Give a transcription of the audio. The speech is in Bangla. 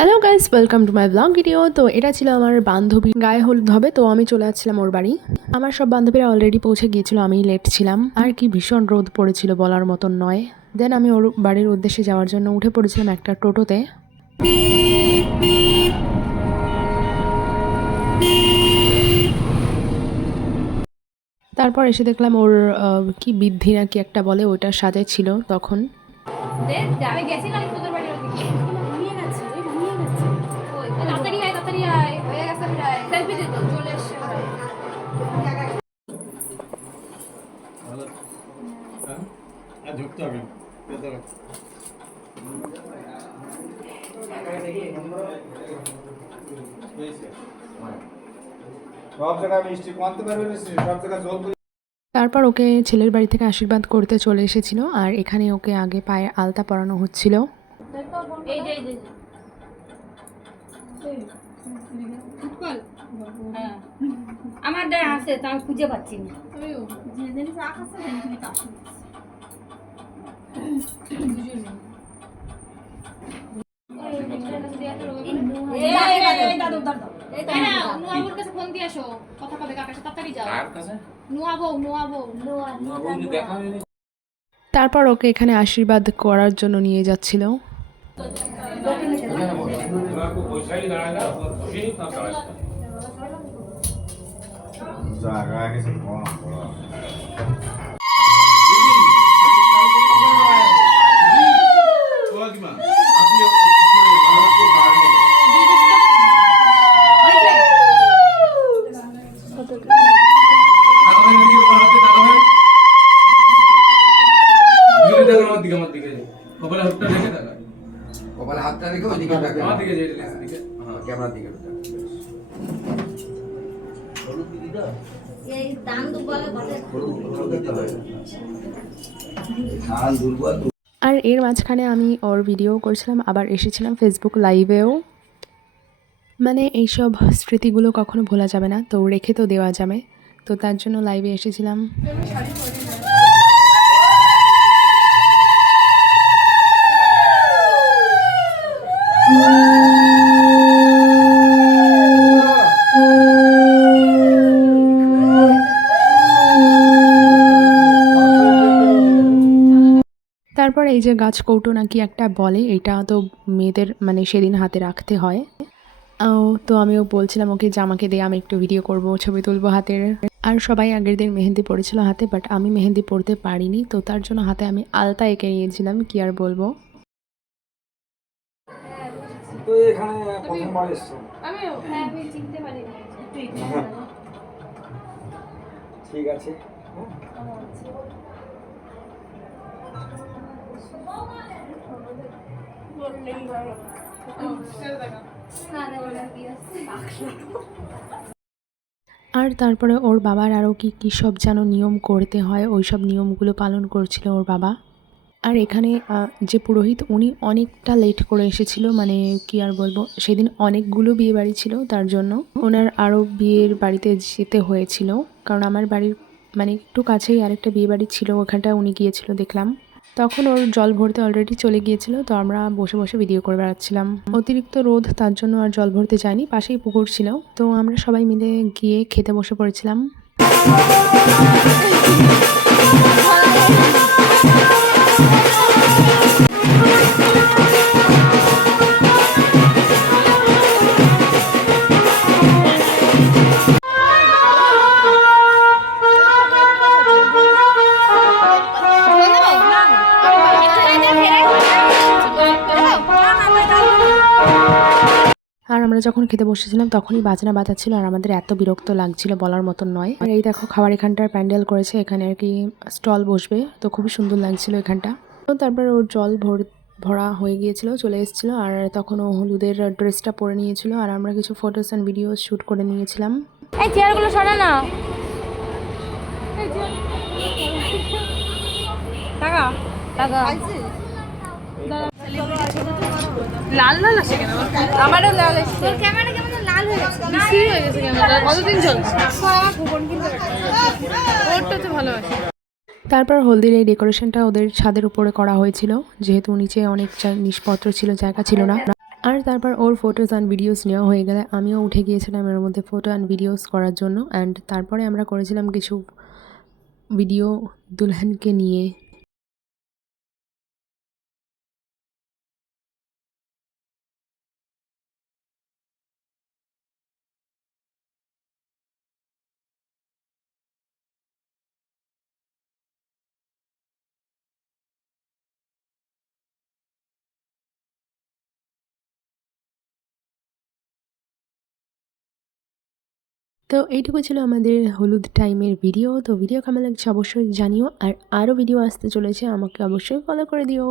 Hello guys, welcome to my blog video. তো এটা ছিল আমার বান্ধবী গায়ে হলুদ হবে, তো আমি চলে যাচ্ছিলাম ওর বাড়ি। আমার সব বান্ধবীরা অলরেডি পৌঁছে গিয়েছিল, আমি লেট ছিলাম। আর কি ভীষণ রোদ পড়েছিল বলার মতন নয়। দেন আমি ওর বাড়ির উদ্দেশ্যে যাওয়ার জন্য উঠে পড়েছিলাম একটা টোটোতে। তারপর এসে দেখলাম ওর কি বৃদ্ধি না কি একটা বলে, ওইটার সাথে ছিল তখন। আমি গেছিলাম তোদের বাড়ি ওদিকে নিয়ে গেছে ওই তাড়াতাড়ি আয় হয়ে গেছে প্রায় সেলফি দে তো চলে এসেছে ভালো হ্যাঁ আর ঢুকতে হবে সব জায়গায় মিষ্টি কমতে পারবে না, সব জায়গায় জল। তারপর ওকে ছেলের বাড়ি থেকে আশীর্বাদ করতে চলে এসেছিল, আর এখানে ওকে আগে পায়ে আলতা পরানো হচ্ছিল। এই যে হ্যাঁ আমার ডায় আছে তা আমি খুঁজে পাচ্ছি না যে জিনিস আছে জিনিস কাছে তারপর ওকে এখানে আশীর্বাদ করার জন্য নিয়ে যাচ্ছিল। কপালে হাতটা রেখে ওইদিকে তাকান, আমার দিকে যেটা দিকে, হ্যাঁ ক্যামেরার দিকে তাকান। হলুদ দিদি দাও এই দান দুবালে হলুদ দিতে হয় দান দুলবা। আর এর মাঝখানে আমি ওর ভিডিও করছিলাম, আবার এসেছিলাম ফেসবুক লাইভেও। মানে এইসব স্মৃতিগুলো কখনো ভোলা যাবে না, তো রেখে তো দেওয়া যাবে, তো তার জন্য লাইভে এসেছিলাম। তারপর এই যে গাছ কৌটো নাকি একটা বলে, এটা তো মেয়েদের মানে সেদিন হাতে রাখতে হয়। তো আমিও বলছিলাম ওকে যে আমাকে দিয়ে আমি একটু ভিডিও করব, ছবি তুলবো হাতের। আর সবাই আগের দিন মেহেন্দি পড়েছিল হাতে, বাট আমি মেহেন্দি পড়তে পারিনি, তো তার জন্য হাতে আমি আলতা এঁকে নিয়েছিলাম, কি আর বলবো। তো এখানে প্রথমবার এসেছো? আমিও আমি চিনতে পারিনি ঠিক আছে আর তারপরে ওর বাবার আরও কী সব যেন নিয়ম করতে হয়, ওই সব নিয়মগুলো পালন করছিল ওর বাবা। আর এখানে যে পুরোহিত উনি অনেকটা লেট করে এসেছিল, মানে কি আর বলবো, সেদিন অনেকগুলো বিয়ে বাড়ি ছিল, তার জন্য ওনার আরও বিয়ের বাড়িতে যেতে হয়েছিল। কারণ আমার বাড়ির মানে একটু কাছেই আরেকটা বিয়ে বাড়ি ছিল, ওখানটায় উনি গিয়েছিল দেখলাম। তখন ওর জল ভরতে অলরেডি চলে গিয়েছিল, তো আমরা বসে বসে ভিডিও করে বেড়াচ্ছিলাম। অতিরিক্ত রোদ, তার জন্য আর জল ভরতে যায়নি, পাশেই পুকুর ছিল, তো আমরা সবাই মিলে গিয়ে খেতে বসে পড়েছিলাম। আর আমরা যখন খেতে বসেছিলাম তখনই বাজনা বাজাচ্ছিল, আর আমাদের এত বিরক্ত লাগছিল বলার মতন নয়। আর এই দেখো খাবার এখানটার প্যান্ডেল করেছে, এখানে আর কি স্টল বসবে, তো খুবই সুন্দর লাগছিল এখানটা। তো তারপর ওর জল ভরা হয়ে গিয়েছিল, চলে এসেছিলো, আর তখন ও হলুদের ড্রেসটা পরে নিয়েছিল, আর আমরা কিছু ফটোস অ্যান্ড ভিডিও শ্যুট করে নিয়েছিলাম। এই চেয়ারগুলো সরা না টাকা টাকা লাল লাল আসে কেন? আমারও লাল আসছে। তোর ক্যামেরা কেমন লাল হয়ে গেছে? বেশি হয়ে গেছে ক্যামেরা। কতদিন চলছে? আমার ভুবন কিনতে ওরটা তো ভালো আছে। তারপর হলদির এই ডেকোরেশনটা ওদের ছাদের উপরে করা হয়েছিল, যেহেতু নিচে অনেক জিনিসপত্র ছিল, জায়গা ছিল না। আর তারপর ওর ফটোস অ্যান্ড ভিডিওস নেওয়া হয়ে গেলে আমিও উঠে গিয়েছিলাম এর মধ্যে ফটো অ্যান্ড ভিডিওস করার জন্য। অ্যান্ড তারপরে আমরা করেছিলাম কিছু ভিডিও দুলহানকে নিয়ে। তো এইটুকু ছিল আমাদের হলুদ টাইমের ভিডিও। তো ভিডিও কেমন লাগছে অবশ্যই জানিও, আর আরও ভিডিও আসতে চলেছে, আমাকে অবশ্যই ফলো করে দিও।